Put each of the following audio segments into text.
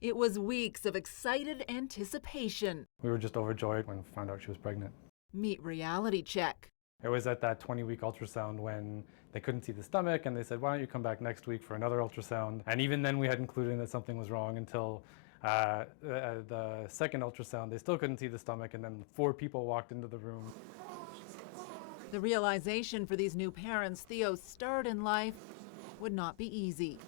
It was weeks of excited anticipation. We were just overjoyed when we found out she was pregnant. Meet reality check. It was at that 20-week ultrasound when they couldn't see the stomach and they said, why don't you come back next week for another ultrasound? And even then we had concluded that something was wrong until the second ultrasound. They still couldn't see the stomach, and then 4 people walked into the room. The realization for these new parents, Theo's start in life would not be easy.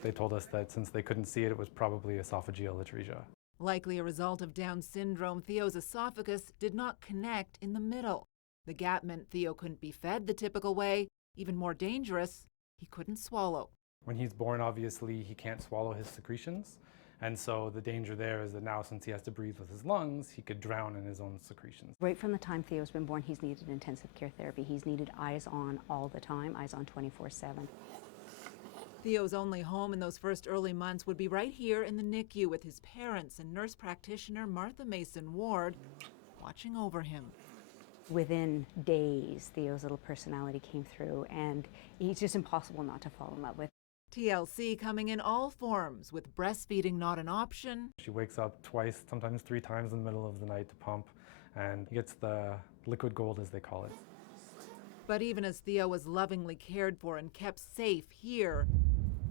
They told us that since they couldn't see it, it was probably esophageal atresia. Likely a result of Down syndrome, Theo's esophagus did not connect in the middle. The gap meant Theo couldn't be fed the typical way. Even more dangerous, he couldn't swallow. When he's born, obviously, he can't swallow his secretions. And so the danger there is that now, since he has to breathe with his lungs, he could drown in his own secretions. Right from the time Theo's been born, he's needed intensive care therapy. He's needed eyes on all the time, eyes on 24/7. Theo's only home in those first early months would be right here in the NICU with his parents and nurse practitioner Martha Mason Ward watching over him. Within days, Theo's little personality came through, and he's just impossible not to fall in love with. TLC coming in all forms, with breastfeeding not an option. She wakes up twice, sometimes 3 times in the middle of the night to pump, and gets the liquid gold, as they call it. But even as Theo was lovingly cared for and kept safe here,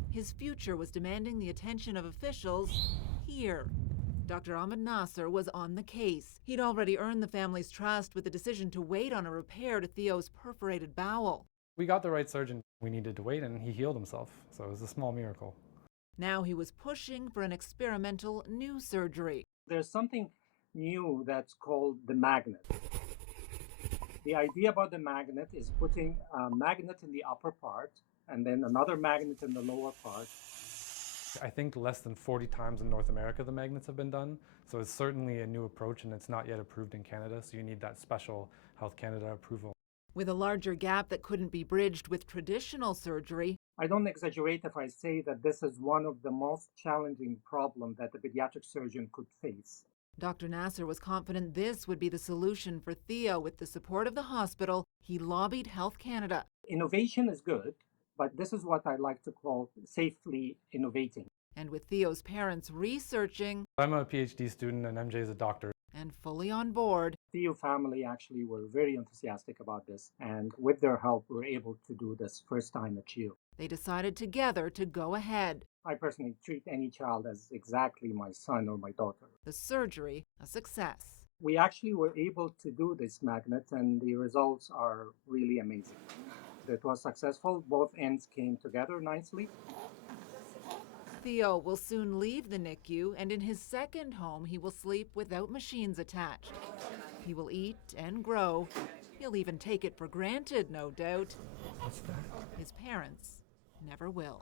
his future was demanding the attention of officials here. Dr. Ahmed Nasr was on the case. He'd already earned the family's trust with the decision to wait on a repair to Theo's perforated bowel. We got the right surgeon we needed to wait, and he healed himself, so it was a small miracle. Now he was pushing for an experimental new surgery. There's something new that's called the magnet. The idea about the magnet is putting a magnet in the upper part and then another magnet in the lower part. I think less than 40 times in North America the magnets have been done, so it's certainly a new approach, and it's not yet approved in Canada, so you need that special Health Canada approval. With a larger gap that couldn't be bridged with traditional surgery, I don't exaggerate if I say that this is one of the most challenging problems that a pediatric surgeon could face. Dr. Nasr was confident this would be the solution for Theo. With the support of the hospital, he lobbied Health Canada. Innovation is good, but this is what I like to call safely innovating. And with Theo's parents researching, I'm a PhD student and MJ is a doctor. And fully on board, Theo family actually were very enthusiastic about this, and with their help, we were able to do this first time at CHEO. They decided together to go ahead. I personally treat any child as exactly my son or my daughter. The surgery, a success. We actually were able to do this magnet, and the results are really amazing. It was successful. Both ends came together nicely. Theo will soon leave the NICU, and in his second home, he will sleep without machines attached. He will eat and grow. He'll even take it for granted, no doubt. What's that? His parents never will.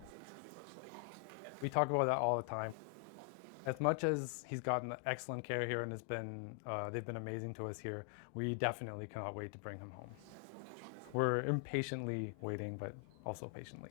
We talk about that all the time. As much as he's gotten excellent care here and they've been amazing to us here, we definitely cannot wait to bring him home. We're impatiently waiting, but also patiently.